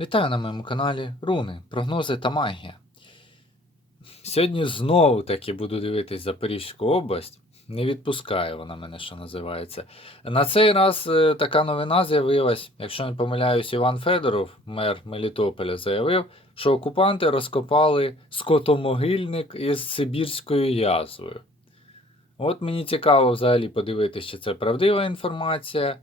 Вітаю на моєму каналі Руни, прогнози та магія. Сьогодні знову таки буду дивитись Запорізьку область. Не відпускає вона мене, що називається. На цей раз е, така новина з'явилась. Якщо не помиляюсь, Іван Федоров, мер Мелітополя, заявив, що окупанти розкопали скотомогильник із Сибірською язвою. От мені цікаво взагалі подивитися, чи це правдива інформація.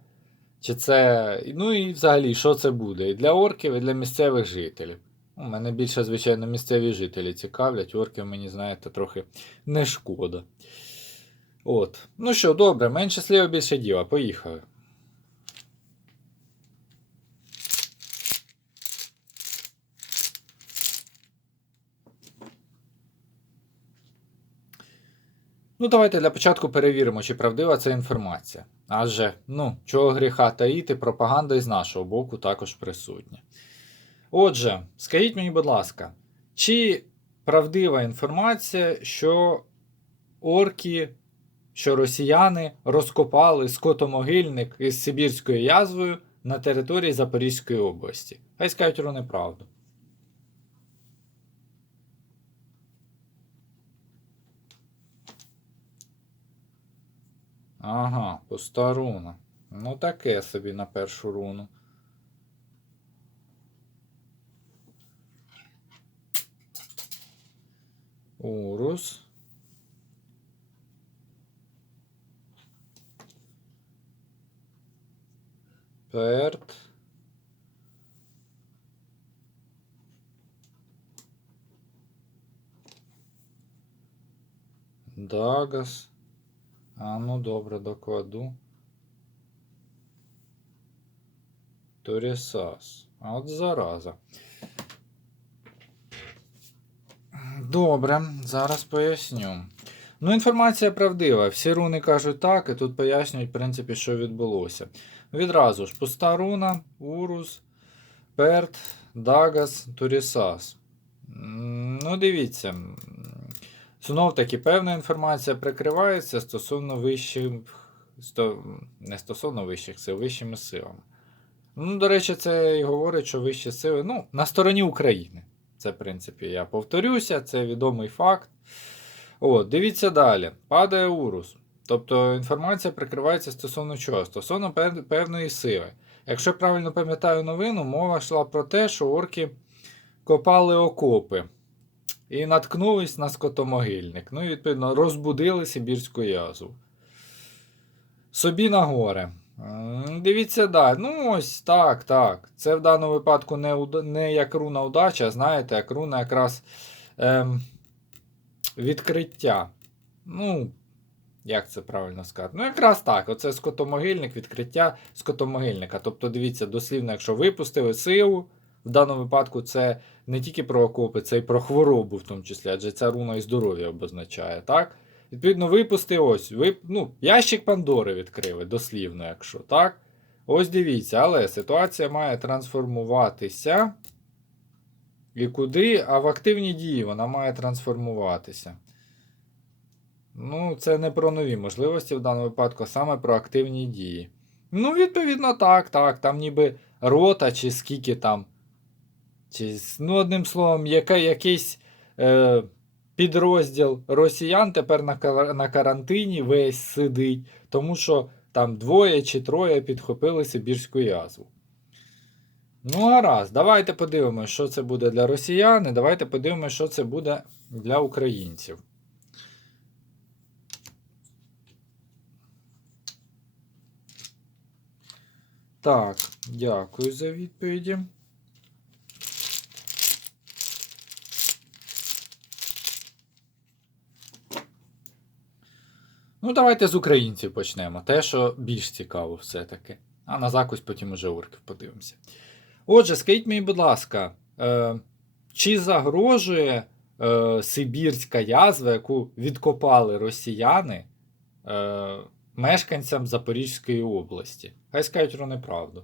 Чи це. Ну і взагалі, що це буде? І для орків, і для місцевих жителів. У мене більше, звичайно, місцеві жителі цікавлять, орків мені, знаєте, трохи не шкода. От. Ну що, добре, менше слів, більше діла. Поїхали. Ну, давайте для початку перевіримо, чи правдива ця інформація. Адже, ну, чого гріха таїти, пропаганда із нашого боку також присутня. Отже, скажіть мені, будь ласка, чи правдива інформація, що орки, що росіяни розкопали скотомогильник із Сибірською язвою на території Запорізької області? Хай скажуть про неправду. Ага, пуста руна. Ну таке собі на першу руну. Урус. Перт. Дагас. А ну добре, докладу. Торісас. А от зараза. Добре, зараз поясню. Ну, інформація правдива. Всі руни кажуть так, і тут пояснюють, в принципі, що відбулося. Відразу ж, пуста руна, Урус, Перт, Дагас, Турісас. Ну, дивіться. Знов таки, певна інформація прикривається стосовно вищих. Сто, не стосовно вищих сил, вищими силами. Ну, до речі, це і говорить, що вищі сили ну, на стороні України. Це, в принципі, я повторюся, це відомий факт. От, дивіться далі. Падає урус. Тобто інформація прикривається стосовно чого? Стосовно пев- певної сили. Якщо правильно пам'ятаю новину, мова йшла про те, що орки копали окопи і наткнулись на скотомогильник. Ну і відповідно розбудили Сибірську язву. Собі на горе. Дивіться далі. Ну, ось так, так. Це в даному випадку не, уда- не як руна удача, а знаєте, як руна якраз ем, відкриття. Ну, як це правильно сказати? Ну, якраз так. Оце скотомогильник, відкриття скотомогильника. Тобто, дивіться, дослівно, якщо випустили силу, в даному випадку це не тільки про окопи, це і про хворобу, в тому числі, адже ця руна і здоров'я обозначає, так? Відповідно, випусти ось. Ви, ну, ящик Пандори відкрили, дослівно, якщо так. Ось дивіться, але ситуація має трансформуватися. І куди? А в активні дії вона має трансформуватися. Ну, це не про нові можливості в даному випадку, а саме про активні дії. Ну, відповідно, так, так. Там ніби рота, чи скільки там. Чи, ну, одним словом, яка, якийсь е, підрозділ росіян тепер на, на карантині весь сидить, тому що там двоє чи троє підхопили Сибірську язву. Ну, гаразд, давайте подивимося, що це буде для росіян, і давайте подивимося, що це буде для українців. Так, дякую за відповіді. Ну, давайте з українців почнемо. Те, що більш цікаво все-таки. А на закусь потім уже орків подивимося. Отже, скажіть мені, будь ласка, е, чи загрожує е, Сибірська язва, яку відкопали росіяни е, мешканцям Запорізької області? Хай скажуть про неправду.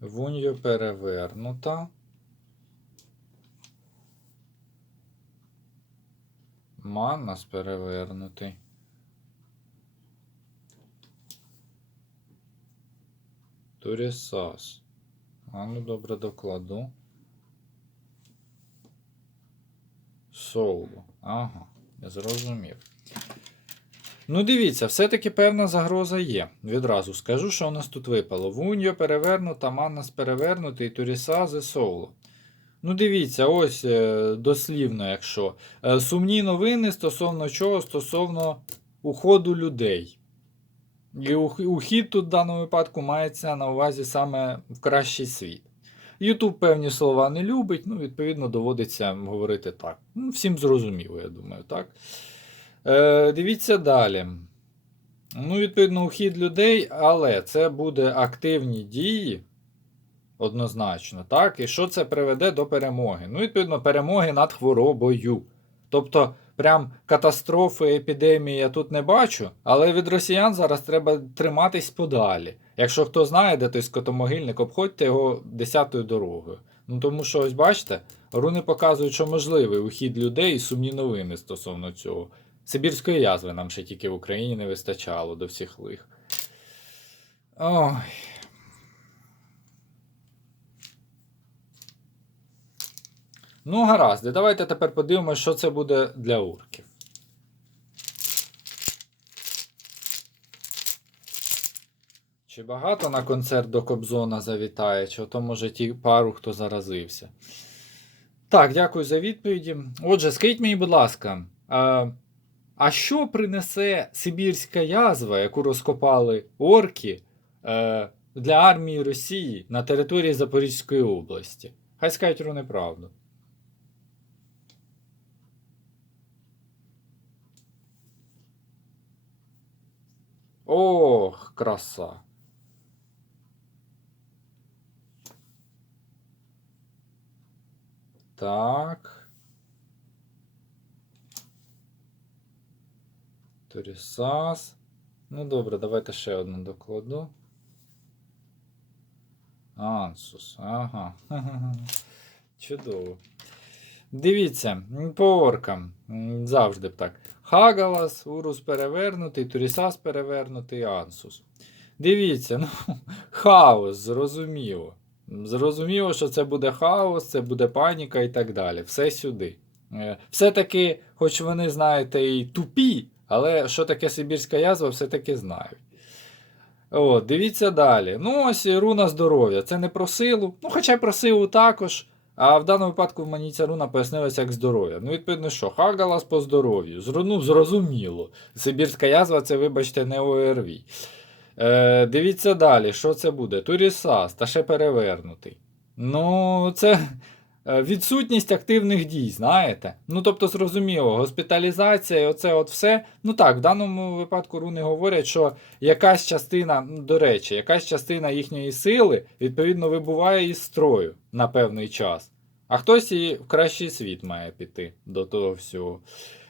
Вуньо перевернута. Маннас перевернутий. Турісас. А ну добре докладу. Соло. Ага, я зрозумів. Ну, дивіться, все-таки певна загроза є. Відразу скажу, що у нас тут випало. Вуньо перевернута, Маннас перевернутий, Турісази, соло. Ну, дивіться, ось е, дослівно, якщо. Е, Сумні новини стосовно чого? Стосовно уходу людей. І ухід тут в даному випадку мається на увазі саме в кращий світ. Ютуб певні слова не любить, ну, відповідно, доводиться говорити так. Ну, всім зрозуміло, я думаю, так. Е, дивіться далі. Ну, відповідно, ухід людей, але це буде активні дії. Однозначно, так? І що це приведе до перемоги? Ну, відповідно, перемоги над хворобою. Тобто, прям катастрофи, епідемії я тут не бачу, але від росіян зараз треба триматись подалі. Якщо хто знає, де той скотомогильник, обходьте його десятою дорогою. Ну тому що, ось бачите, руни показують, що можливий ухід людей і сумні новини стосовно цього. Сибірської язви нам ще тільки в Україні не вистачало до всіх лих. Ой. Ну, гаразд, давайте тепер подивимося, що це буде для урків. Чи багато на концерт до Кобзона завітає, чи то може ті пару, хто заразився. Так, дякую за відповіді. Отже, скажіть мені, будь ласка, а, а що принесе Сибірська язва, яку розкопали орки е, для армії Росії на території Запорізької області? Хай скажуть руни правду. Ох, краса. Так. Торісас. Ну добре, давайте ще одну докладу. Ансус. Ага. Чудово. Дивіться, по оркам. Завжди б так. Хагалас, Урус перевернутий, Турісас перевернутий, Ансус. Дивіться, ну, хаос, зрозуміло. Зрозуміло, що це буде хаос, це буде паніка і так далі. Все сюди. Е, Все-таки, хоч вони, знаєте, і тупі, але що таке Сибірська язва, все-таки знають. О, дивіться далі. Ну, ось руна здоров'я. Це не про силу. Ну, хоча про силу також. А в даному випадку мені ця руна пояснилася як здоров'я. Ну, відповідно, що? Хагалас по здоров'ю. Ну, зрозуміло. Сибірська язва це, вибачте, не ОРВІ. Е, дивіться далі, що це буде? Турісас, та ще перевернутий. Ну, це відсутність активних дій, знаєте. Ну, тобто, зрозуміло, госпіталізація, і оце от все. Ну так, в даному випадку руни говорять, що якась частина, ну, до речі, якась частина їхньої сили, відповідно, вибуває із строю на певний час. А хтось і в кращий світ має піти до того всього.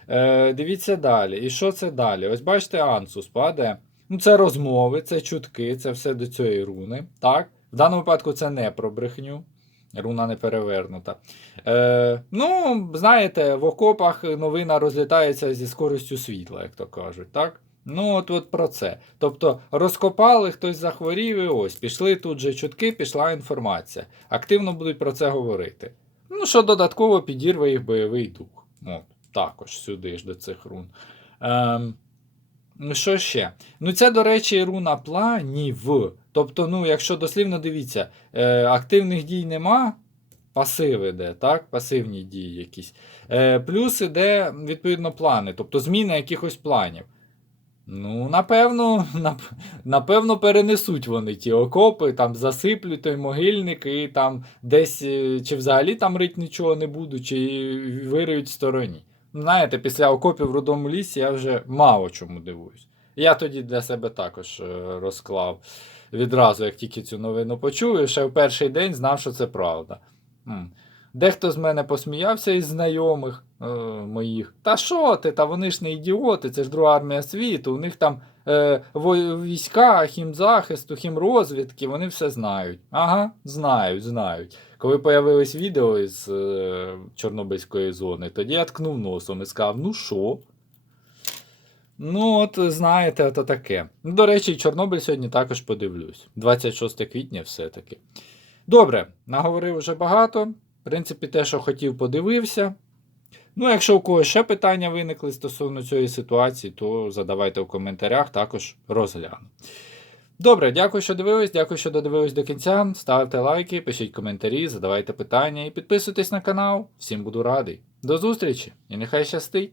Е, дивіться далі. І що це далі? Ось бачите, Ансус падає. Ну, це розмови, це чутки, це все до цієї руни. Так? В даному випадку це не про брехню. Руна не перевернута. Е, ну, знаєте, в окопах новина розлітається зі скоростю світла, як то кажуть. так? Ну, от, от про це. Тобто розкопали, хтось захворів, і ось пішли тут же чутки, пішла інформація. Активно будуть про це говорити. Ну, що додатково підірве їх бойовий дух. От, також сюди ж до цих рун. Ну, що ще? Ну, це, до речі, руна планів. Тобто, ну, якщо дослівно дивіться, е, активних дій нема, пасив іде, так? Пасивні дії якісь. Е, плюс іде, відповідно, плани, тобто зміна якихось планів. Ну, напевно, нап- напевно, перенесуть вони ті окопи, там засиплють той могильник і там десь е, чи взагалі там рить нічого не будуть, чи вириють в стороні. Знаєте, після окопів в рудому лісі я вже мало чому дивуюсь. Я тоді для себе також е, розклав відразу, як тільки цю новину почув, і ще в перший день знав, що це правда. Дехто з мене посміявся із знайомих е, моїх. Та що ти? Та вони ж не ідіоти, це ж друга армія світу. У них там е, війська, хімзахисту, хімрозвідки, вони все знають. Ага, знають, знають. Коли появились відео із е, Чорнобильської зони, тоді я ткнув носом і сказав: ну що? Ну, от знаєте, то таке. Ну, До речі, Чорнобиль сьогодні також подивлюсь. 26 квітня все-таки. Добре, наговорив вже багато. В принципі, те, що хотів, подивився. Ну, якщо у когось ще питання виникли стосовно цієї ситуації, то задавайте в коментарях, також розгляну. Добре, дякую, що дивились, дякую, що додивились до кінця. Ставте лайки, пишіть коментарі, задавайте питання і підписуйтесь на канал. Всім буду радий. До зустрічі і нехай щастить!